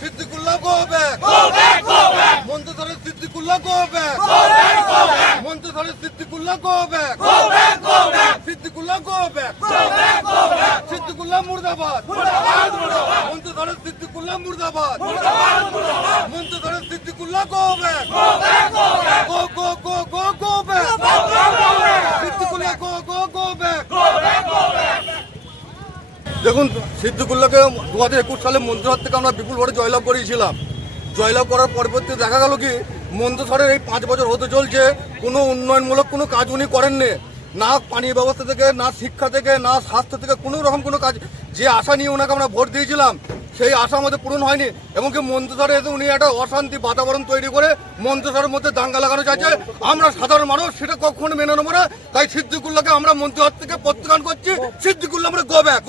Siddiqullah, go back. Montazar Siddiqullah, go back. Montazar Siddiqullah, go back. Siddiqullah, go back. Siddiqullah, Murdabad. Montazar Siddiqullah, Murdabad. Montazar Siddiqullah, go back. Go back. Siddiqullah, go back. দেখুন, সিদ্দিকুল্লাহকে 2021 সালে মন্ত্রিসভা থেকে আমরা বিপুল ভোটে জয়লাভ করিয়েছিলাম। জয়লাভ করার পরবর্তীতে দেখা গেল কি মন্ত্রিসভার এই 5 বছর হতে চলছে, কোনো উন্নয়নমূলক কোনো কাজ উনি করেননি। না পানি ব্যবস্থা থেকে, না শিক্ষা থেকে, না স্বাস্থ্য থেকে কোনো রকম কোনো কাজ। যে আশা নিয়ে ওনাকে আমরা ভোট দিয়েছিলাম সেই আশা আমাদের পূরণ হয়নি। এবং কি মন্ত্রিসভায় এসে উনি একটা অশান্তি বাতাবরণ তৈরি করে মন্ত্রিসভার মধ্যে দাঙ্গা লাগানো চাইছে। আমরা সাধারণ মানুষ সেটা কখনো মেনে নেবো না। তাই সিদ্দিকুল্লাহকে আমরা মন্ত্রিসভা থেকে প্রত্যাখ্যান করছি। সিদ্দিকুল্লাহ আমরা গো ব্যাক।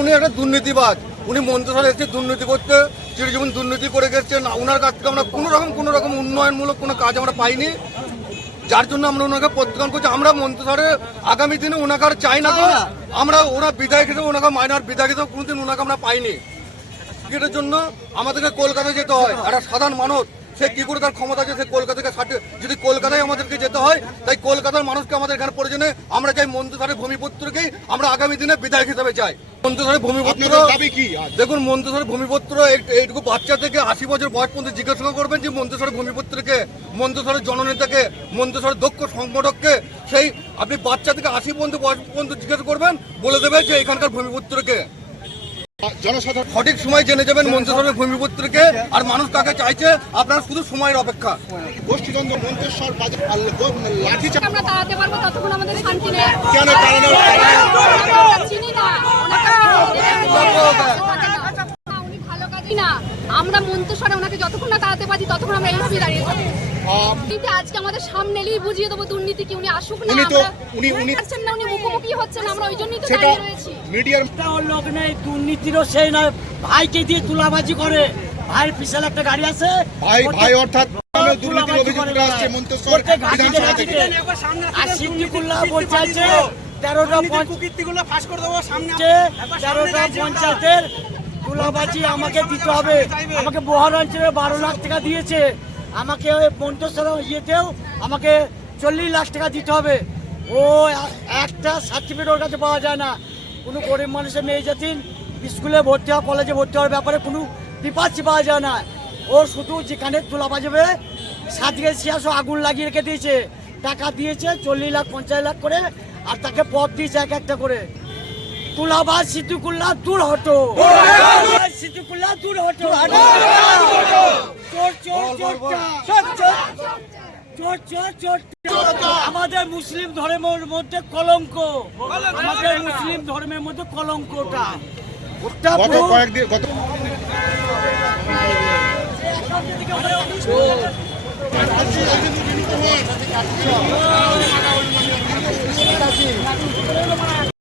উনি একটা দুর্নীতিবাজ। উনি মন্ত্রিসভায় এসে দুর্নীতি করতে চিরজীবন দুর্নীতি করে গেছেন। ওনার কাছ থেকে আমরা কোনো রকম উন্নয়নমূলক কোনো কাজ আমরা পাইনি, যার জন্য আমরা ওনাকে প্রত্যাখ্যান করছি। আমরা মন্ত্রিসভায় আগামী দিনে ওনাকে আর চাই না। আমরা ওরা বিধায়ক হিসেবে ওনাকে মাইনার বিধায়ক হিসেবে কোনোদিন ওনাকে আমরা পাইনি। এটার জন্য আমাদেরকে কলকাতায় যেতে হয়। একটা সাধারণ মানুষ সে কি করে তার ক্ষমতা আছে সে কলকাতাকে যদি কলকাতায় আমাদেরকে যেতে হয়, তাই কলকাতার মানুষকে আমাদের এখানে প্রয়োজনে আমরা চাই মন্ত্রিসভার ভূমিপুত্রকেই আমরা আগামী দিনে বিধায়ক হিসেবে চাই। মন্ত্রিসভার ভূমিপুত্র দেখুন, মন্ত্রিসভার ভূমিপুত্র এইটুকু বাচ্চা থেকে 80 বছর বয়স পর্যন্ত জিজ্ঞাসা করবেন যে মন্ত্রিসভার ভূমিপুত্রকে, মন্ত্রিসভার জননেতাকে, মন্ত্রিসভার দক্ষ সংগঠককে। সেই আপনি বাচ্চা থেকে 80 পর্যন্ত বয়স পর্যন্ত জিজ্ঞাসা করবেন, বলে দেবে যে এখানকার ভূমিপুত্রকে। জনসাধারণ সঠিক সময় জেনে যাবেন মন্ত্রিসভার ভূমিপুত্রকে। আর মানুষ কাকে চাইছে আপনার শুধু সময়ের অপেক্ষা। গোষ্ঠীদ্বন্দ্ব মন্ত্রিসভার লাঠি আমরা দাঁড়াতে পারবো ততক্ষণ আমাদের শান্তি নেই। কেন চিনি না, উনি ভালো কাজই না। আমরা মন্ত্রিসভায় ওনাকে যতক্ষণ না দাঁড়াতে পারি ততক্ষণ আমরা এইভাবে দাঁড়িয়ে থাকবো। আজকে আমাদের সামনে এলেই বুঝিয়ে দেবো দুর্নীতি কি। উনি আসুক না, উনি পারছেন না, উনি মুখোমুখি হচ্ছেন, আমরা ওই জন্যই তো দাঁড়িয়ে রয়েছি। মিডিয়ার লোক নেই, দুর্নীতিরও সেই নয়। ভাইকে দিয়ে তুলাবাজি করে। ভাইয়ের বিশাল একটা গাড়ি আছে, ভাই অর্থাৎ দুর্নীতির অভিযোগ আসছে মন্ত্রিসভার বিধানসভা থেকে। আর সিদ্দিকুল্লাহ পঞ্চায়েতে 13টা পঞ্চায়েতের তুলাবাজি আমাকে দিতে হবে। আমাকে বহার অঞ্চলে 12 লাখ টাকা দিয়েছে। আমাকে ওই মন্ত্রিসভা ইয়েতেও আমাকে 40 লাখ টাকা দিতে হবে। ও একটা সার্টিফিকেট ওর কাছে পাওয়া যায় না। কোনো গরিব মানুষের মেয়ে জাতির স্কুলে ভর্তি হওয়া, কলেজে ভর্তি হওয়ার ব্যাপারে কোনো পিপাসি পাওয়া যায় না। ও শুধু যেখানে তুলা বাজাবে সাজিয়ে শিয়াসও আগুন লাগিয়ে রেখে দিয়েছে। টাকা দিয়েছে 40 লাখ 50 লাখ করে, আর তাকে পদ দিয়েছে এক একটা করে। তুলাবাজ সিদ্দিকুল্লাহ দূর হটো, সিদ্দিকুল্লাহ দূর হটো। আমাদের মুসলিম ধর্মের মধ্যে কলঙ্ক, আমাদের মুসলিম ধর্মের মধ্যে কলঙ্কটা কয়েকদিন